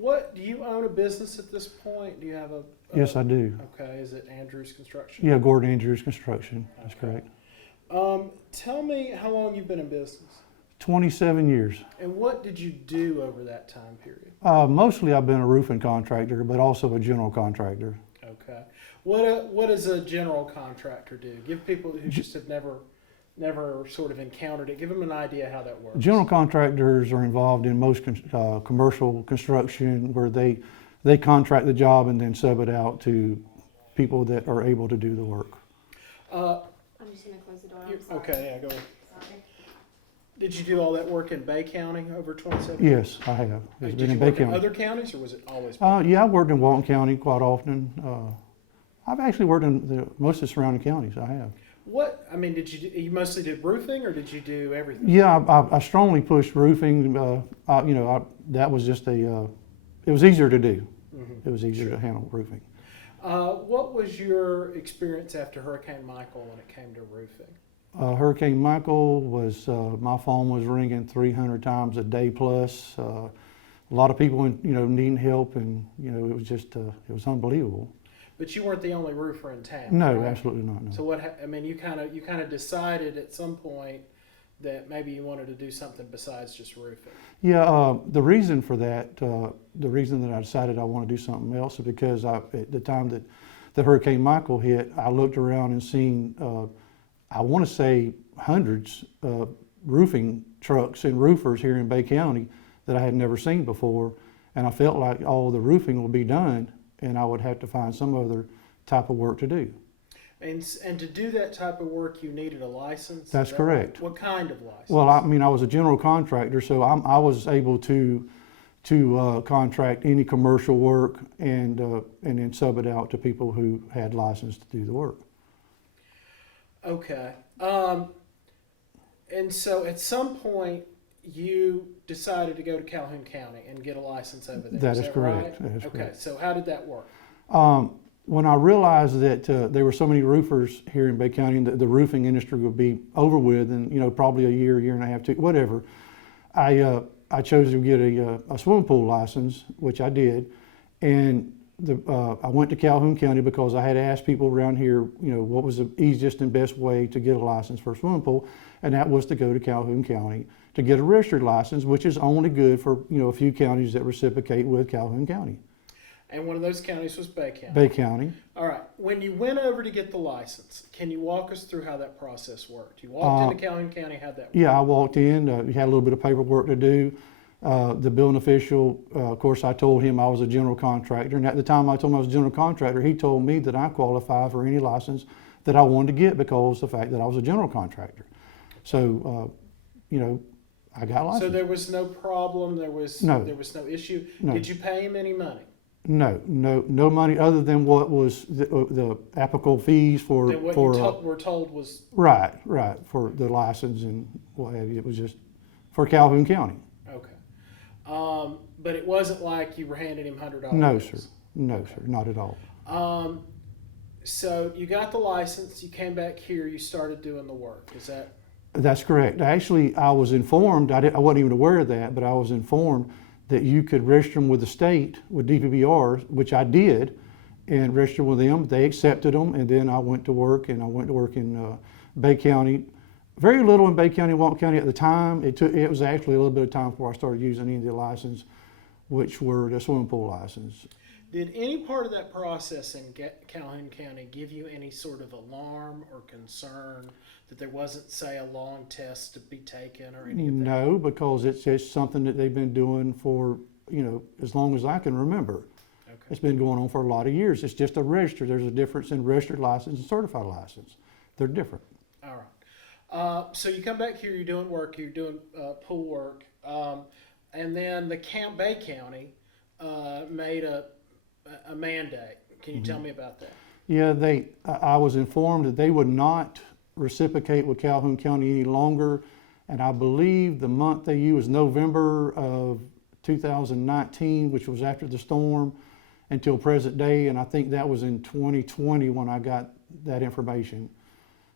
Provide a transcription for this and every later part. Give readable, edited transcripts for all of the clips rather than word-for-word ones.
What do you own a business at this point? Do you have a Yes, I do. Okay, is it Andrews Construction? Yeah, Gordon Andrews Construction. That's Okay. correct. Tell me how long you've been in business 27 years. and what did you do over that time period? Mostly I've been a roofing contractor, but also a general contractor. Okay. What does a general contractor do? Give people who just have never sort of encountered it, give them an idea how that works. General contractors are involved in most commercial construction where they contract the job and then sub it out to people that are able to do the work. I'm just gonna close the door. I'm sorry. Okay, yeah, go ahead. Sorry. Did you do all that work in Bay County over 27 Yes, I have. It's Did been you in Bay work in County. other counties, or was it always Bay? Yeah, I've worked in Walton County quite often. I've actually worked in most of the surrounding counties. I have. What, I mean, you mostly did roofing, or did you do everything? Yeah, I strongly pushed roofing. That was just it was easier to do. Mhm. It was easier to handle roofing. What was your experience after Hurricane Michael when it came to roofing? Hurricane Michael was, my phone was ringing 300 times a day plus. A lot of people, needing help, and it was just, it was unbelievable. But you weren't the only roofer in town. No, right? absolutely not. No. So I mean, you kind of decided at some point that maybe you wanted to do something besides just roofing. Yeah, the reason for that, the reason that I decided I want to do something else is because at the time that the Hurricane Michael hit, I looked around and seen, I want to say hundreds of roofing trucks and roofers here in Bay County that I had never seen before. And I felt like all the roofing would be done and I would have to find some other type of work to do. And to do that type of work, you needed a license? That's Is that correct. right? What kind of license? Well, I mean, I was a general contractor, so I was able to contract any commercial work and then sub it out to people who had license to do the work. Okay. And so at some point, you decided to go to Calhoun County and get a license over there. That is is that correct. right? That is Okay, correct. so how did that work? When I realized that there were so many roofers here in Bay County and the roofing industry would be over with in probably a year and a half, two, whatever, I chose to get a swimming pool license, which I did, and I went to Calhoun County because I had asked people around here, what was the easiest and best way to get a license for a swimming pool, and that was to go to Calhoun County to get a registered license, which is only good for a few counties that reciprocate with Calhoun County. And one of those counties was Bay County. Bay County. All right. When you went over to get the license, can you walk us through how that process worked? You walked into Calhoun County, how'd that work? Yeah, I walked in, we had a little bit of paperwork to do. The building official, of course, I told him I was a general contractor, and at the time I told him I was a general contractor, he told me that I qualified for any license that I wanted to get because of the fact that I was a general contractor. So, I got licensed. So there was no problem, there was No. no issue. No. Did you pay him any money? No money other than what was the applicable fees for That what you were told was right for the license and what have you. It was just for Calhoun County. okay. But it wasn't like you were handing him $100. No, sir. No, sir. Not at all. So you got the license, you came back here, you started doing the work. Is that? That's correct. Actually, I was informed. I wasn't even aware of that, but I was informed that you could register them with the state, with DPBR, which I did, and register with them. They accepted them, and then I went to work, and I went to work in Bay County. Very little in Bay County, Walton County at the time. It was actually a little bit of time before I started using any of the license, which were the swimming pool license. Did any part of that process in Calhoun County give you any sort of alarm or concern that there wasn't, say, a long test to be taken or any of that? No, because it's just something that they've been doing for, as long as I can remember. Okay. It's been going on for a lot of years. It's just a register. There's a difference in registered license and certified license. They're different. All right. So you come back here, you're doing work, you're doing pool work, and then the Bay County made a mandate. Can you tell me about that? Yeah, I was informed that they would not reciprocate with Calhoun County any longer, and I believe the month they used was November of 2019, which was after the storm, until present day, and I think that was in 2020 when I got that information.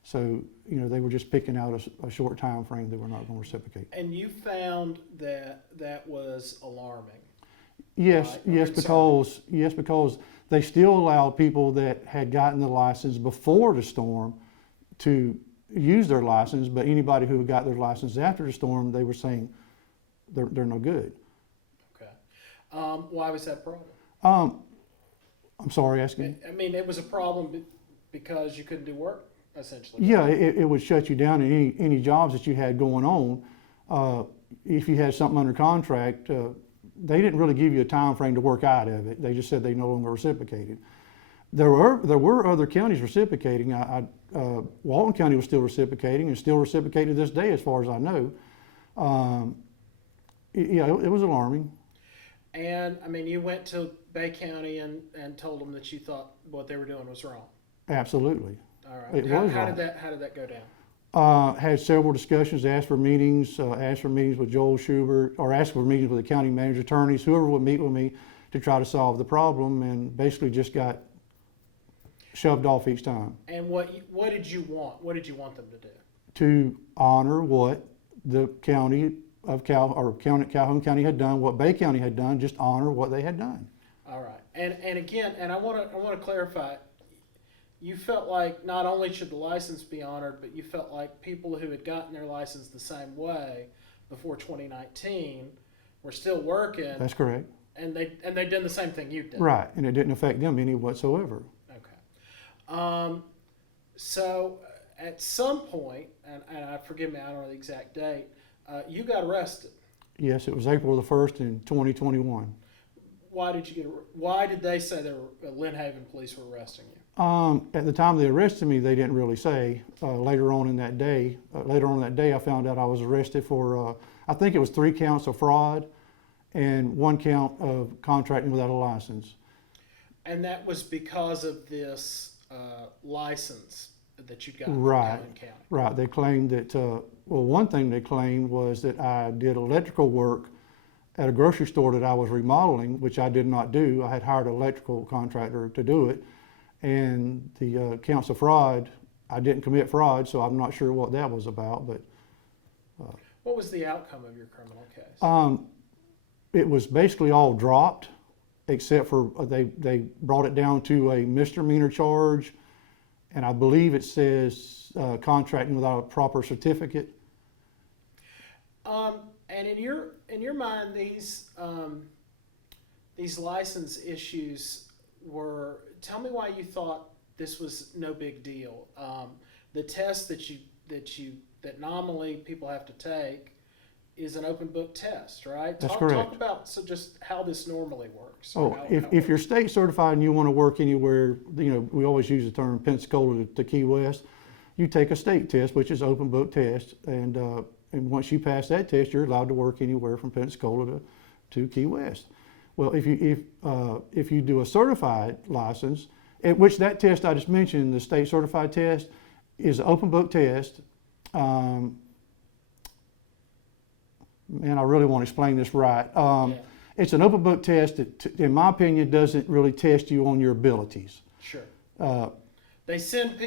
So, they were just picking out a short time frame they were not going to reciprocate. And you found that was alarming. Yes, right, or yes, because they still allowed people that had gotten the license before the storm to use their license, but anybody who got their license after the storm, they were saying they're no good. Okay. Why was that a problem? I'm sorry, asking. I mean, it was a problem because you couldn't do work, essentially. Yeah, it would shut you down in any jobs that you had going on. If you had something under contract, they didn't really give you a time frame to work out of it. They just said they no longer reciprocated. There were other counties reciprocating. Walton County was still reciprocating and still reciprocated this day, as far as I know. Yeah, it was alarming. And I mean, you went to Bay County and told them that you thought what they were doing was wrong. Absolutely. All right. It how, was how wrong. did that go down? Had several discussions, asked for meetings with Joel Schubert, or asked for meetings with the county manager, attorneys, whoever would meet with me to try to solve the problem, and basically just got shoved off each time. And what did you want? What did you want them to do? To honor what the county of Calhoun County had done, what Bay County had done, just honor what they had done. All right. And again, and I want to clarify. You felt like not only should the license be honored, but you felt like people who had gotten their license the same way before 2019 were still working. That's correct. And they'd done the same thing you've done. Right, and it didn't affect them any whatsoever. Okay. So at some point, and forgive me, I don't know the exact date, you got arrested. Yes, it was April the 1st in 2021. Why did they say Lynn Haven police were arresting you? At the time they arrested me, they didn't really say. Later on in that day, I found out I was arrested for, I think it was 3 counts of fraud and 1 count of contracting without a license. And that was because of this license that you got from Right, Calhoun County. right. They claimed that, one thing they claimed was that I did electrical work at a grocery store that I was remodeling, which I did not do. I had hired an electrical contractor to do it. And the counts of fraud, I didn't commit fraud, so I'm not sure what that was about. But what was the outcome of your criminal case? It was basically all dropped, except for they brought it down to a misdemeanor charge, and I believe it says contracting without a proper certificate. And in your mind, these license issues were. Tell me why you thought this was no big deal. The test that nominally people have to take is an open book test, right? That's correct. Talk about just how this normally works. Oh, if you're state certified and you want to work anywhere, we always use the term Pensacola to Key West. You take a state test, which is open book test, and once you pass that test, you're allowed to work anywhere from Pensacola to Key West. Well, if you do a certified license, which that test I just mentioned, the state certified test, is an open book test. Man, I really want to explain this right. It's an open book test that, in my opinion, doesn't really test you on your abilities. Sure. They send.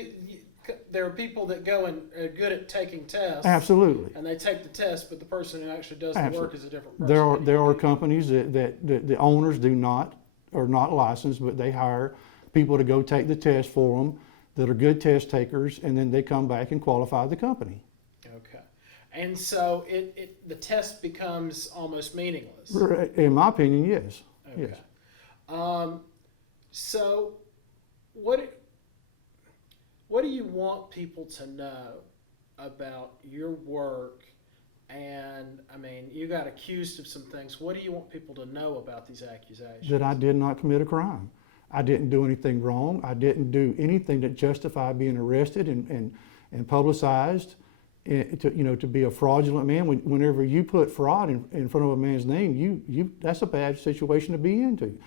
There are people that go and are good at taking tests. Absolutely. And they take the test, but the person who actually does the work is a different person. There are companies that the owners are not licensed, but they hire people to go take the test for them that are good test takers, and then they come back and qualify the company. Okay. And so the test becomes almost meaningless. In my opinion, yes. Okay. Yes. So what do you want people to know about your work? And I mean, you got accused of some things. What do you want people to know about these accusations? That I did not commit a crime. I didn't do anything wrong. I didn't do anything that justified being arrested and publicized to be a fraudulent man. Whenever you put fraud in front of a man's name, that's a bad situation to be into.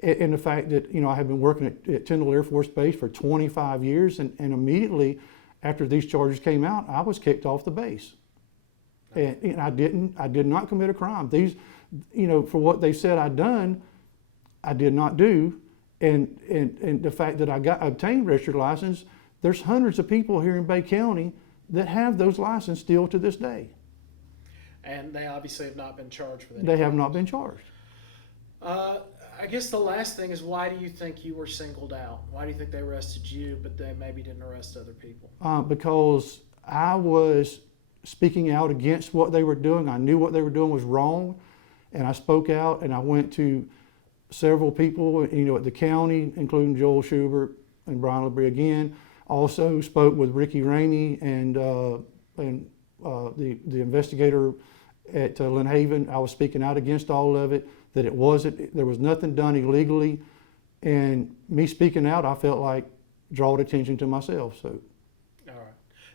And the fact that, I have been working at Tyndall Air Force Base for 25 years, and immediately after these charges came out, I was kicked off the base. And I did not commit a crime. These, for what they said I'd done, I did not do. And the fact that I obtained registered license, there's hundreds of people here in Bay County that have those licenses still to this day. And they obviously have not been charged with anything. They have not been charged. I guess the last thing is, why do you think you were singled out? Why do you think they arrested you, but they maybe didn't arrest other people? Because I was speaking out against what they were doing. I knew what they were doing was wrong, and I spoke out, and I went to several people, at the county, including Joel Schubert and Brian LeBrie again. Also spoke with Ricky Rainey and the investigator at Lynn Haven. I was speaking out against all of it, that there was nothing done illegally, and me speaking out, I felt like drawed attention to myself. So, All right.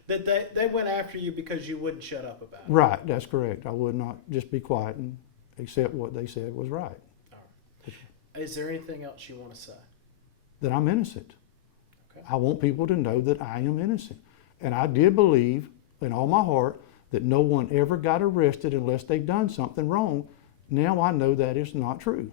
That they went after you because you wouldn't shut up about it. right, that's correct. I would not just be quiet and accept what they said was right. All right. Is there anything else you want to say? That I'm innocent. Okay. I want people to know that I am innocent, and I did believe in all my heart that no one ever got arrested unless they'd done something wrong. Now I know that is not true.